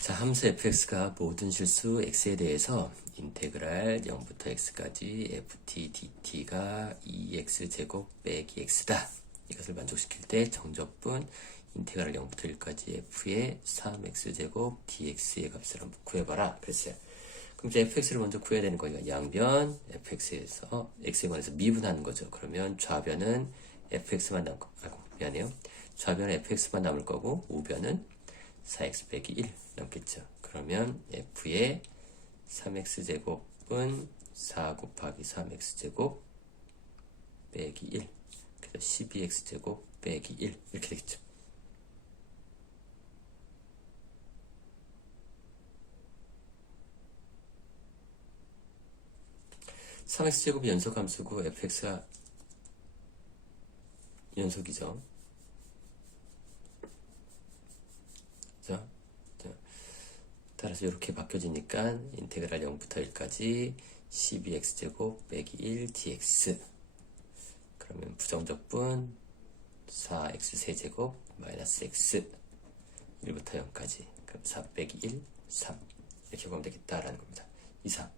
자, 함수 fx가 모든 실수 x에 대해서 인테그랄 0부터 x까지 ft dt가 2x 제곱 빼기 x다. 이것을 만족시킬 때 정적분 인테그랄 0부터 1까지 f의 3x 제곱 dx의 값을 한번 구해봐라. 그랬어요. 그럼 이제 fx를 먼저 구해야 되는 거니까 양변 fx에서 x에 관해서 미분하는 거죠. 그러면 좌변은 fx만 남고, 아이고, 미안해요. 좌변은 fx만 남을 거고 우변은 4x 빼기 1 남겠죠. 그러면 f의 3x 제곱은 4 곱하기 3x 제곱 빼기 1 그래서 12x 제곱 빼기 1 이렇게 되겠죠. 삼 x 제곱이 연속 함수고 fx가 연속이죠. 자, 자, 따라서 이렇게 바뀌어지니까 인테그랄 0부터 1까지 12x제곱 빼기 1 dx 그러면 부정적분 4x 세제곱 마이너스 x 1부터 0까지. 그럼 4 빼기 1 3 이렇게 보면 되겠다라는 겁니다. 이상